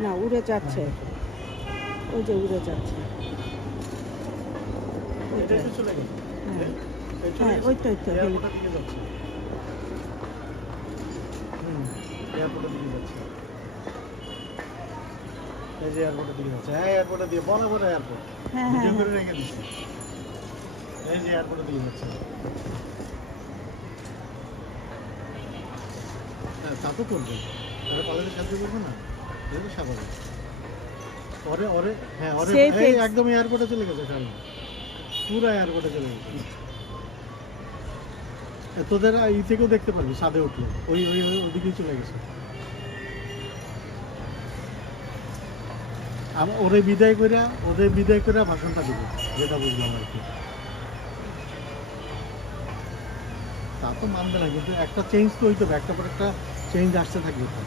না উড়ে যাচ্ছে, ওই যে উড়ে যাচ্ছে। এটা একটু চলে গেছে। হ্যাঁ এই চলে হ্যাঁ, গেছে। ওই তো এয়ারপোর্টের দিকে যাচ্ছে। এয়ারপোর্টের দিকে যাচ্ছে। এই যে এয়ারপোর্টের দিকে যাচ্ছে। হ্যাঁ, এয়ারপোর্টের দিকে বরাবর এয়ারপোর্ট। হ্যাঁ হ্যাঁ ভিডিও হ্যাঁ। করে রেখে দিচ্ছি। এই যে এয়ারপোর্টের দিকে যাচ্ছে। হ্যাঁ, তা তো করবে। এটা পালাতে সাহায্য করবে না? এটা তো স্বাভাবিক। ওরে ওরে হ্যাঁ, ওরে Safe এই ex- একদম এয়ারপোর্টে চলে গেছে শালি। পুরা এয়ারপোর্টে চলে গেছে। তোদের থেকেও দেখতে পারবি ছাদে উঠলে। ওই ওই ওই ওদিকেই চলে গেছে। ওদের বিদায় করে ভাষণটা দিব, যেটা বুঝলাম আর কি। তা তো মানবে না, কিন্তু একটা চেঞ্জ তো হইতে হবে, একটা পর একটা চেঞ্জ আসতে থাকবে তো।